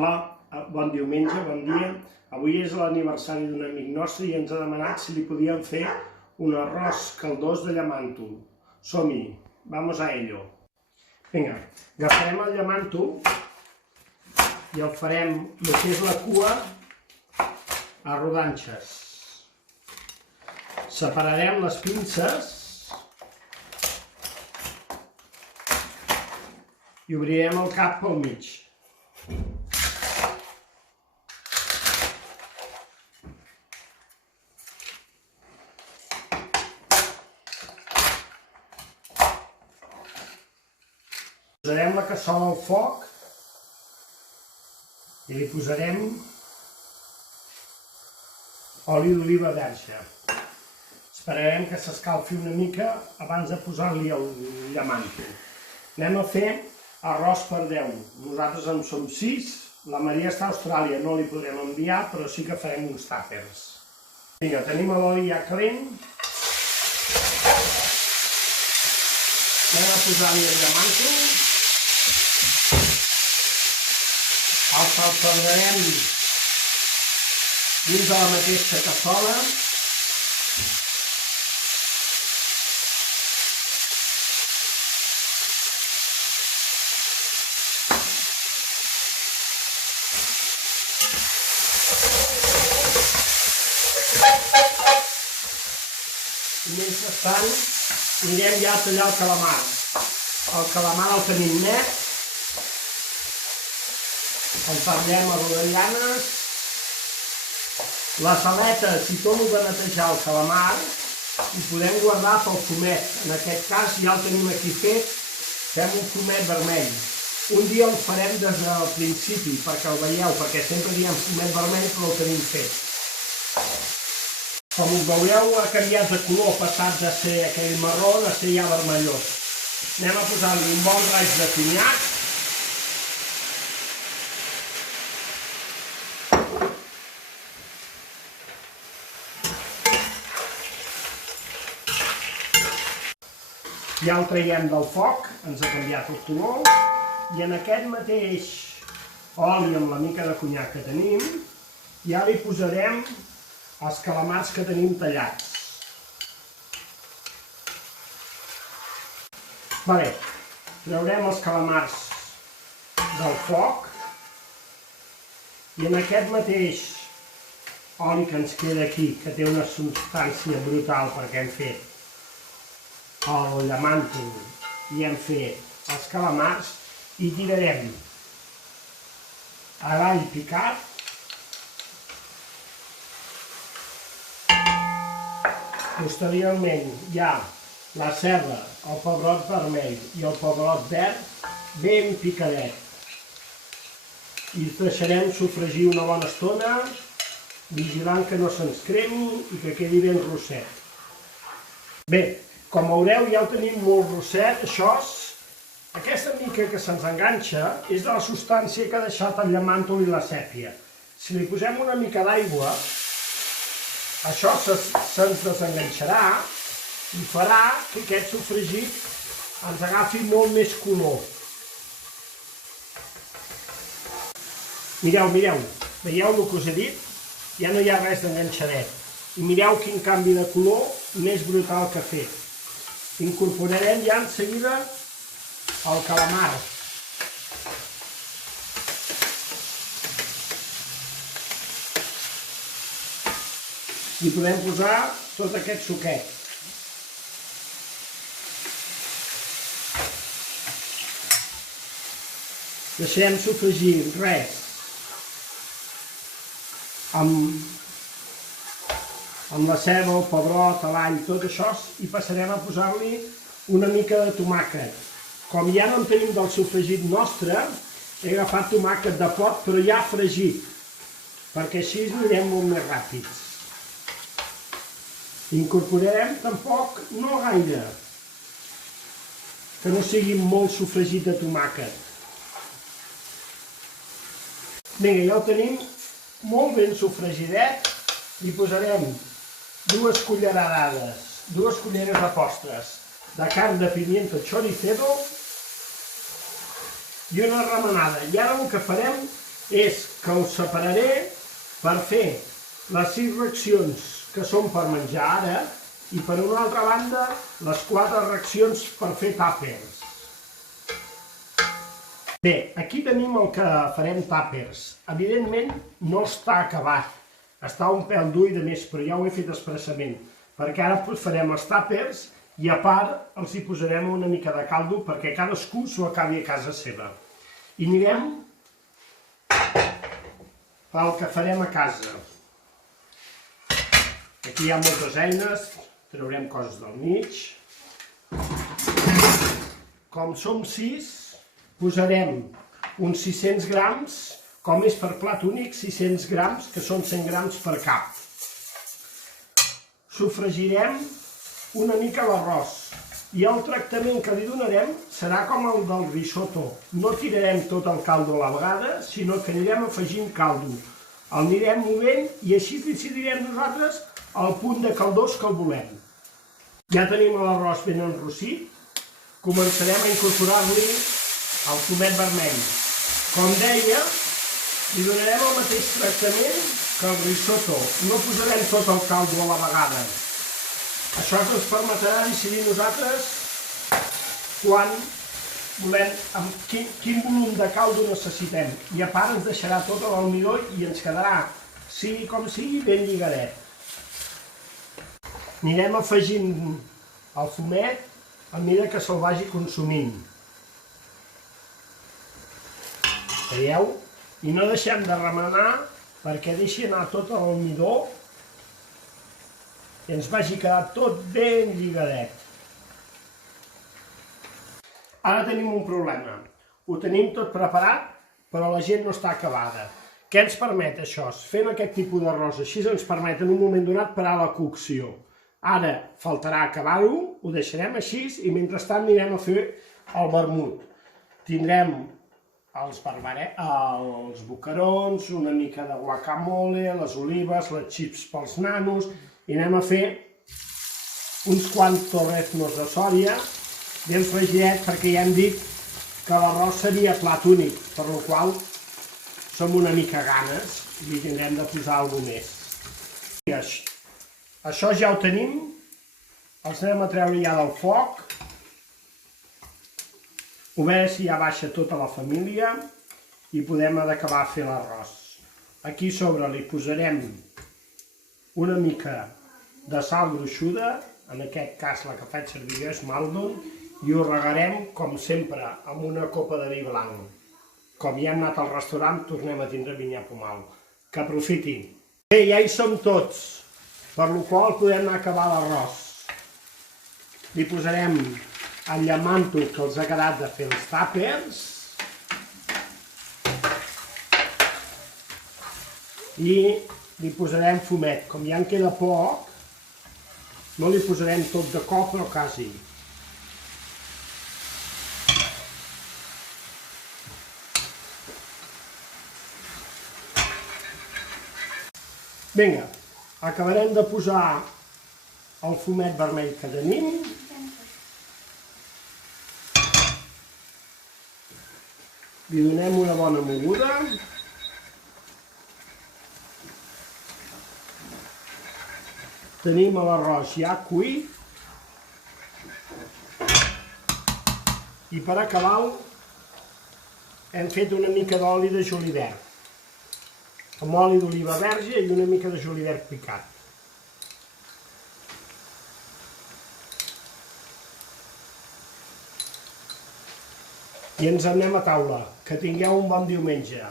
Hola, bon diumenge, bon dia. Avui és l'aniversari d'un amic nostre i ens ha demanat si li podíem fer un arròs caldós de llamàntol. Som-hi, vamos a ello. Vinga, agafarem el llamàntol i el farem el que és la cua a rodanxes. Separarem les pinces i obrirem el cap pel mig. Posarem la cassola al foc i li posarem oli d'oliva verge. Esperarem que s'escalfi una mica abans de posar-li el llamàntol. Anem a fer arròs per 10. Nosaltres en som 6. La Maria està a Austràlia, no li podrem enviar, però sí que farem uns tàpers. Vinga, tenim l'oli ja calent. Anem a posar-li el llamàntol. El saltarem dins de la mateixa cassola. I mentrestant anirem ja a tallar el calamar. El calamar el tenim net. En tallem a rodallanes. Les aletes, si torno de netejar el calamar, i podem guardar pel fumet. En aquest cas ja el tenim aquí fet, fem un fumet vermell. Un dia el farem des del principi, perquè el veieu, perquè sempre diem fumet vermell, però el tenim fet. Com us veureu, ha canviat de color, passat de ser aquell marró, de ser ja vermellós. Anem a posar-li un bon raig de conyac. Ja el traiem del foc, ens ha canviat el color, i en aquest mateix oli amb la mica de conyac que tenim, ja li posarem els calamars que tenim tallats. Vale, traurem els calamars del foc, i en aquest mateix oli que ens queda aquí, que té una substància brutal perquè hem fet el llamàntol i hem fet els calamars, i tirarem l'all picat, posteriorment hi ha la ceba, el pebrot vermell i el pebrot verd ben picadet, i els deixarem sofregir una bona estona, vigilant que no se'ns cremi i que quedi ben rosset. Bé, com veureu, ja ho tenim molt rosset. Aquesta mica que se'ns enganxa és de la substància que ha deixat el llamàntol i la sèpia. Si li posem una mica d'aigua, això se'ns desenganxarà i farà que aquest sofregit ens agafi molt més color. Mireu, veieu el que us he dit? Ja no hi ha res d'enganxadet. I mireu quin canvi de color més brutal que ha fet. Incorporarem ja en seguida el calamar. I podem posar tot aquest suquet. Deixarem sofregir res amb la ceba, el pebrot, l'all, tot això, i passarem a posar-li una mica de tomàquet. Com ja no en tenim del sofregit nostre, he agafat tomàquet de pot, però ja fregit, perquè així anirem molt més ràpids. Incorporarem tampoc, no gaire, que no sigui molt sofregit de tomàquet. Vinga, ja el tenim molt ben sofregidet. Li posarem 2 cullerades, 2 culleres de postres de carn de pimiento choricero i una remenada. I ara el que farem és que us separaré per fer les 6 reaccions que són per menjar ara i per una altra banda les 4 reaccions per fer tàpers. Bé, aquí tenim el que farem tàpers. Evidentment no està acabat, està un pèl dur i de més, però ja ho he fet expressament, perquè ara farem els tàpers i a part els hi posarem una mica de caldo perquè cadascú s'ho acabi a casa seva. I anirem pel que farem a casa. Aquí hi ha moltes eines, traurem coses del mig. Com som 6, posarem uns 600 grams, com és per plat únic, 600 grams, que són 100 grams per cap. Sofregirem una mica l'arròs i el tractament que li donarem serà com el del risotto. No tirarem tot el caldo a la vegada, sinó que anirem afegint caldo. El anirem movent i així decidirem nosaltres el punt de caldós que el volem. Ja tenim l'arròs ben enrossit, començarem a incorporar-li el fumet vermell. Com deia, li donarem el mateix tractament que el risotto, no posarem tot el caldo a la vegada. Això ens permetrà decidir nosaltres quan volem, quin volum de caldo necessitem. I a part ens deixarà tot l'almidó i ens quedarà, sigui com sigui, ben lligadet. Anirem afegint el fumet a mesura que se'l vagi consumint. Veieu? I no deixem de remenar perquè deixi anar tot l'almidó i ens vagi quedar tot ben lligadet. Ara tenim un problema. Ho tenim tot preparat, però la gent no està acabada. Què ens permet això? Fent aquest tipus d'arròs així ens permet en un moment donat parar la cocció. Ara faltarà acabar-ho, ho deixarem així i mentrestant anirem a fer el vermut. Tindrem els boquerons, una mica de guacamole, les olives, les xips pels nanos, i anem a fer uns quants torreznos de sòria ben fregidet perquè ja hem dit que l'arròs seria plat únic, per la qual som una mica ganes i li tindrem de posar alguna més. Això ja ho tenim, els anem a treure ja del foc, a veure si ja baixa tota la família i podem acabar a fer l'arròs. Aquí a sobre li posarem una mica de sal gruixuda, en aquest cas la que faig servir jo és Maldon, i ho regarem, com sempre, amb una copa de vi blanc. Com ja hem anat al restaurant, tornem a tindre vinyar pomal. Que aprofitin. Bé, ja hi som tots, per la qual podem anar a acabar l'arròs. Li posarem el llamanto que els ha quedat de fer els tàpers i li posarem fumet. Com ja en queda poc, no li posarem tot de cop, però quasi. Vinga, acabarem de posar el fumet vermell que tenim. Li donem una bona moguda. Tenim l'arròs ja cuit. I per acabar-ho hem fet una mica d'oli de julivert. Amb oli d'oliva verge i una mica de julivert picat. I ens anem a taula. Que tingueu un bon diumenge.